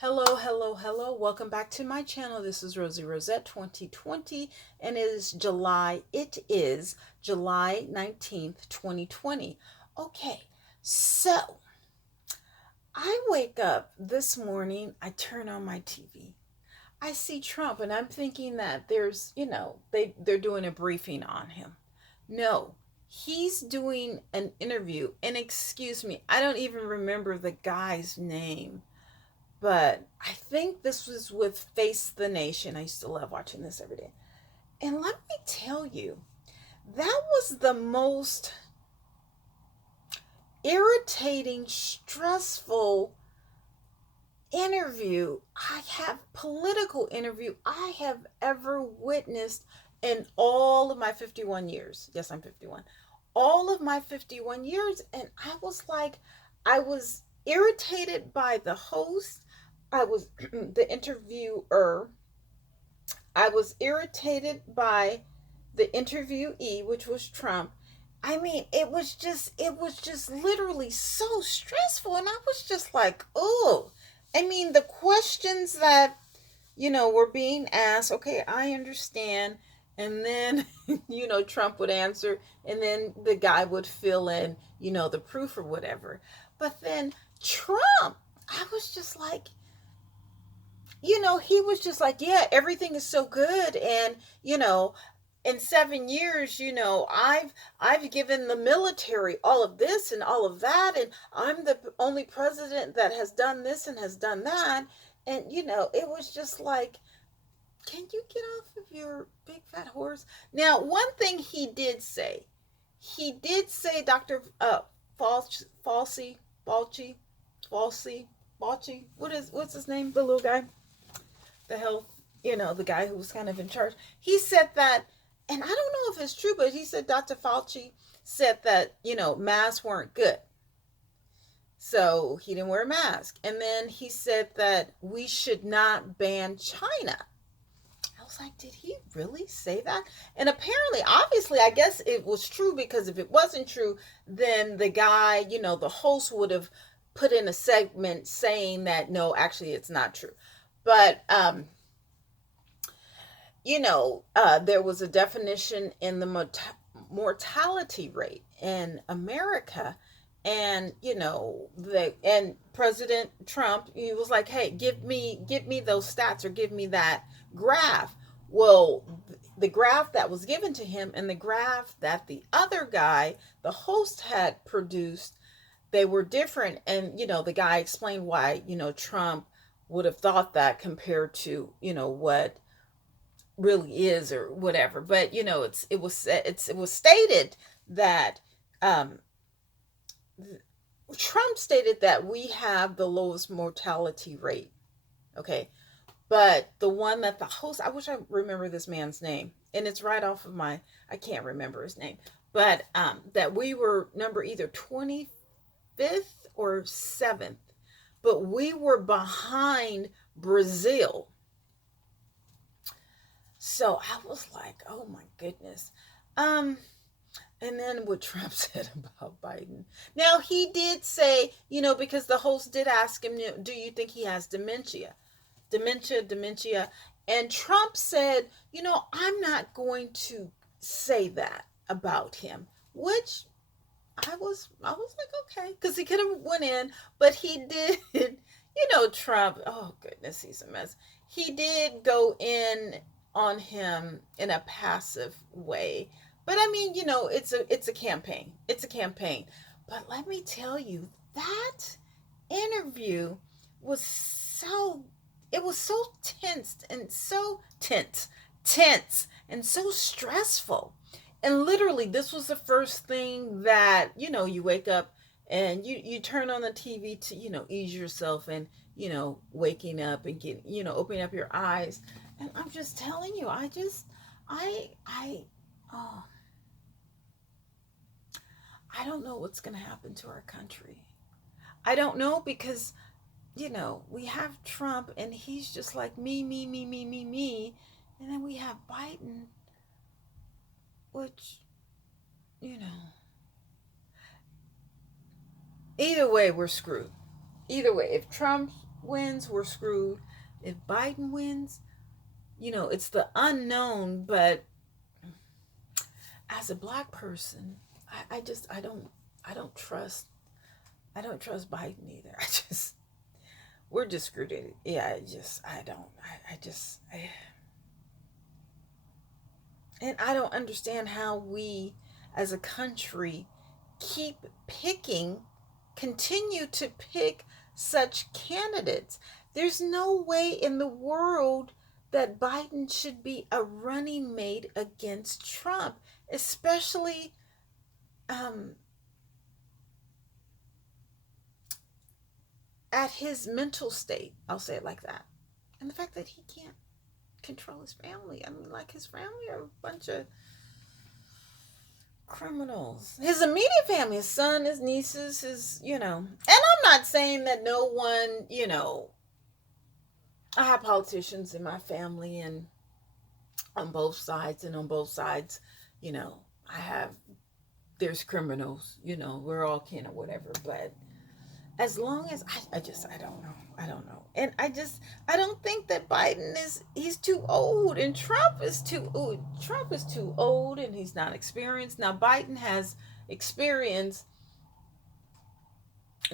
Hello, hello, hello. Welcome back to my channel. This is Rosie Rosette 2020 and it is July 19th, 2020. Okay. So, I wake up this morning, I turn on my TV. I see Trump and I'm thinking that they're doing a briefing on him. No. He's doing an interview, and excuse me, I don't even remember the guy's name, but I think this was with Face the Nation. I used to love watching this every day. And let me tell you, that was the most irritating, stressful political interview I have ever witnessed in all of my 51 years. Yes, I'm 51. All of my 51 years. And I was irritated by the host. I was the interviewer. I was irritated by the interviewee, which was Trump. I mean, it was just literally so stressful. And I was just like, oh, I mean, the questions that, were being asked, okay, I understand. And then, Trump would answer, and then the guy would fill in, the proof or whatever. But then Trump, I was just like, he was just like, yeah, everything is so good. And, in 7 years, I've given the military all of this and all of that. And I'm the only president that has done this and has done that. And, it was just like, can you get off of your big fat horse? Now, one thing he did say, Dr. Falsey, Balchi, Falsey, Balchi, what's his name? The little guy, the health, the guy who was kind of in charge. He said that, and I don't know if it's true, but he said Dr. Fauci said that, masks weren't good. So he didn't wear a mask. And then he said that we should not ban China. I was like, did he really say that? And apparently, obviously, I guess it was true, because if it wasn't true, then the guy, the host would have put in a segment saying that no, actually, it's not true. But there was a definition in the mortality rate in America. And President Trump, he was like, hey, give me those stats, or give me that graph. Well, the graph that was given to him and the graph that the other guy, the host, had produced, they were different. And the guy explained why Trump would have thought that, compared to what really is or whatever. But it was stated that, um, Trump stated that we have the lowest mortality rate. Okay. But the one that the host, I wish I remember this man's name, and it's right off of I can't remember his name, but that we were number either 25th or 7th, but we were behind Brazil. So I was like, oh my goodness. Um, and then what Trump said about Biden. Now, he did say, because the host did ask him, do you think he has dementia? Dementia. And Trump said, I'm not going to say that about him, which I was like, okay, because he could have went in, but he did, Trump, oh goodness, he's a mess. He did go in on him in a passive way. But I mean, it's a campaign. It's a campaign. But let me tell you, that interview was so it was so tense and so stressful. And literally, this was the first thing that, you wake up and you turn on the TV to, ease yourself, and, waking up and get, opening up your eyes. And I'm just telling you, oh, I don't know what's going to happen to our country. I don't know, because, we have Trump, and he's just like me, me, me, me, me, me. And then we have Biden, which, you know, either way, we're screwed. Either way, if Trump wins, we're screwed. If Biden wins, it's the unknown. But as a black person, I don't trust, Biden either. We're just screwed. Yeah, I don't, and I don't understand how we as a country keep picking, continue to pick such candidates. There's no way in the world that Biden should be a running mate against Trump, especially um, at his mental state. I'll say it like that. And the fact that he can't control his family. I mean, like, his family are a bunch of criminals. His immediate family, his son, his nieces, and I'm not saying that no one, I have politicians in my family and on both sides, and on both sides, you know, I have, there's criminals, we're all kin or whatever, but as long as I don't know. I don't know. And I don't think that Biden he's too old, and Trump is too old, and he's not experienced. Now Biden has experience.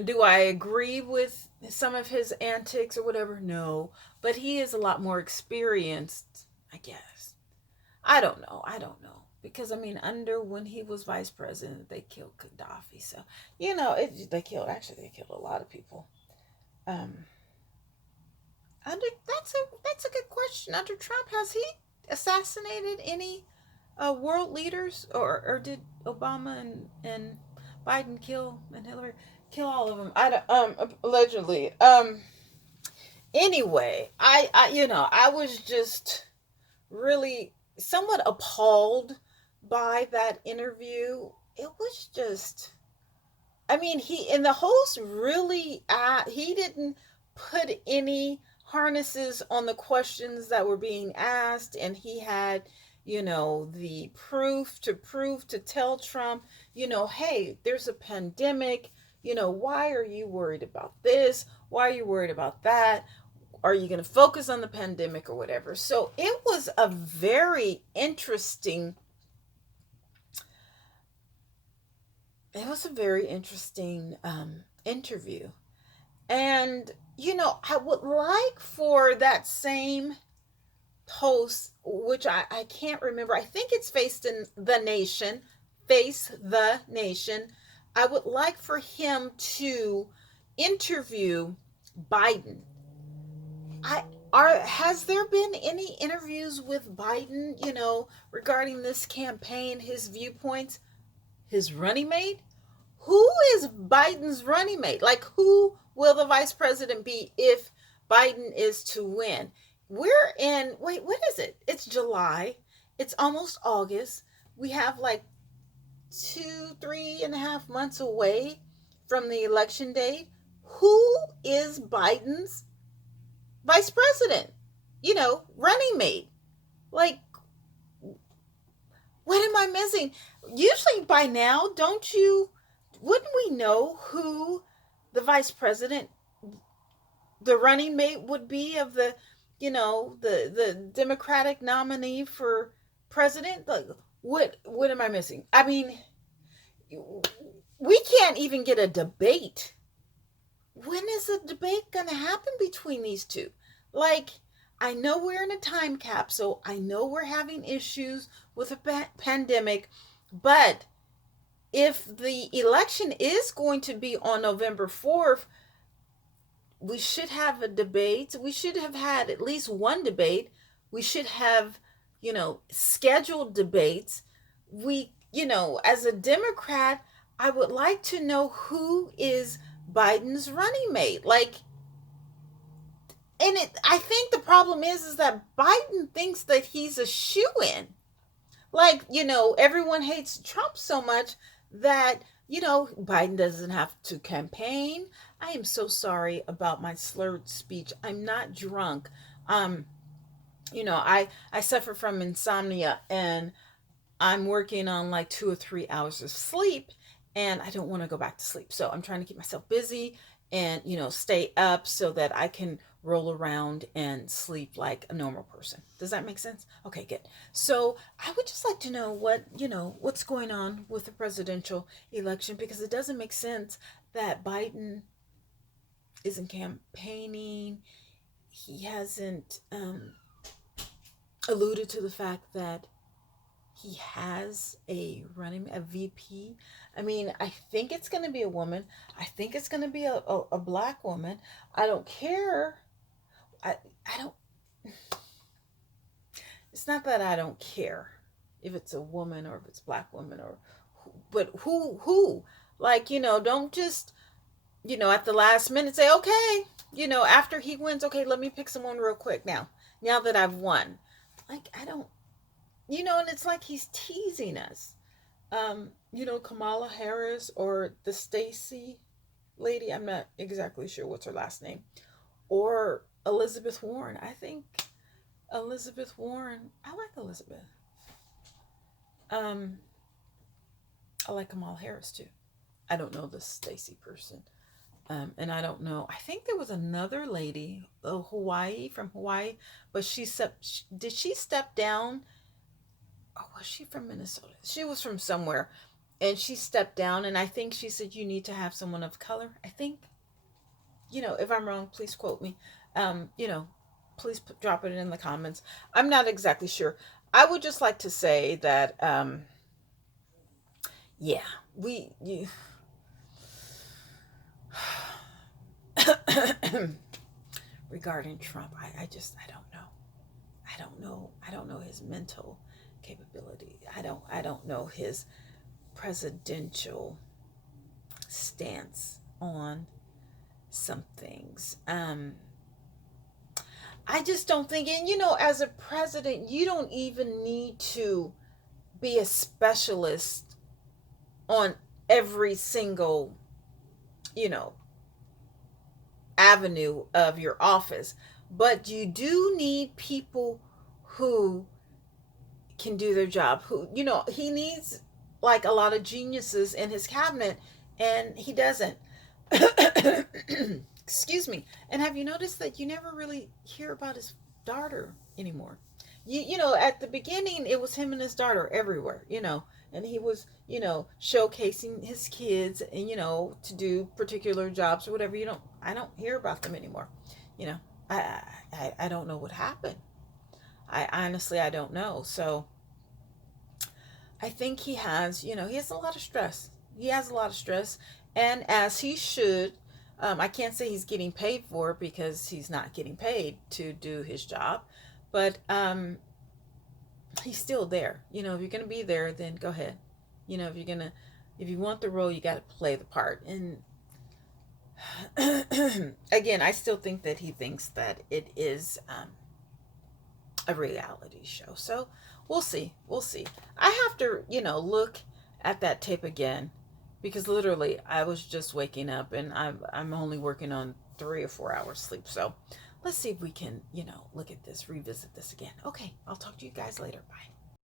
Do I agree with some of his antics or whatever? No, but he is a lot more experienced, I guess. I don't know. I don't know. Because I mean, under when he was vice president, they killed Gaddafi. So they killed a lot of people. Um, under that's a good question. Under Trump, has he assassinated any world leaders, or did Obama and Biden kill, and Hillary kill all of them? I don't, allegedly. Anyway, I was just really somewhat appalled by that interview. It was just, I mean, he and the host really, he didn't put any harnesses on the questions that were being asked, and he had, the proof to tell Trump, hey, there's a pandemic. Why are you worried about this? Why are you worried about that? Are you going to focus on the pandemic or whatever? So it was a very interesting interview. And, I would like for that same host, which I can't remember, I think it's Face the Nation. I would like for him to interview Biden. I has there been any interviews with Biden, regarding this campaign, his viewpoints, his running mate? Who is Biden's running mate? Like, who will the vice president be if Biden is to win? We're in, wait, what is it? It's July. It's almost August. We have like 3.5 months away from the election date. Who is Biden's vice president? Running mate. Like, what am I missing? Usually by now, wouldn't we know who the vice president, the running mate would be of the Democratic nominee for president? Like, what am I missing? I mean, we can't even get a debate. When is a debate going to happen between these two? Like, I know we're in a time capsule. I know we're having issues with a pandemic, but if the election is going to be on November 4th, we should have a debate. We should have had at least one debate. We should have, scheduled debates. As a Democrat, I would like to know who is Biden's running mate. Like, I think the problem is that Biden thinks that he's a shoo-in. Like, everyone hates Trump so much that, Biden doesn't have to campaign. I am so sorry about my slurred speech. I'm not drunk. Um, I suffer from insomnia, and I'm working on like 2 or 3 hours of sleep, and I don't want to go back to sleep. So I'm trying to keep myself busy and, stay up so that I can roll around and sleep like a normal person. Does that make sense? Okay, good. So I would just like to know what's going on with the presidential election, because it doesn't make sense that Biden isn't campaigning. He hasn't alluded to the fact that he has a VP. I mean, I think it's going to be a woman. I think it's going to be a black woman. I don't care. I don't, it's not that I don't care if it's a woman or if it's a black woman but who? Like, don't just, at the last minute say, okay, after he wins, okay, let me pick someone real quick now that I've won. Like, I don't, and it's like he's teasing us. Kamala Harris or the Stacey lady, I'm not exactly sure what's her last name, or Elizabeth Warren. I think Elizabeth Warren, I like Elizabeth. Um, I like Kamala Harris too. I don't know the Stacey person. And I don't know. I think there was another lady, from Hawaii, but did she step down? Oh, was she from Minnesota? She was from somewhere, and she stepped down. And I think she said you need to have someone of color. I think, if I'm wrong, please quote me. Um, you know, please drop it in the comments. I'm not exactly sure. I would just like to say that, yeah, you regarding Trump, I don't know. I don't know. I don't know his mental capability. I don't know his presidential stance on some things. I just don't think, and as a president, you don't even need to be a specialist on every single, you know, avenue of your office, but you do need people who can do their job. He needs like a lot of geniuses in his cabinet, and he doesn't. Excuse me. And have you noticed that you never really hear about his daughter anymore? At the beginning, it was him and his daughter everywhere, and he was, showcasing his kids and, to do particular jobs or whatever. I don't hear about them anymore. You know, I don't know what happened. I don't know. So I think he has a lot of stress. He has a lot of stress, and as he should. I can't say he's getting paid for it because he's not getting paid to do his job, but he's still there. If you're gonna be there, then go ahead. If you want the role, you got to play the part. And again, I still think that he thinks that it is a reality show. So we'll see. We'll see. I have to, look at that tape again, because literally I was just waking up and I'm only working on 3 or 4 hours sleep. So let's see if we can, look at this, revisit this again. Okay, I'll talk to you guys later. Bye.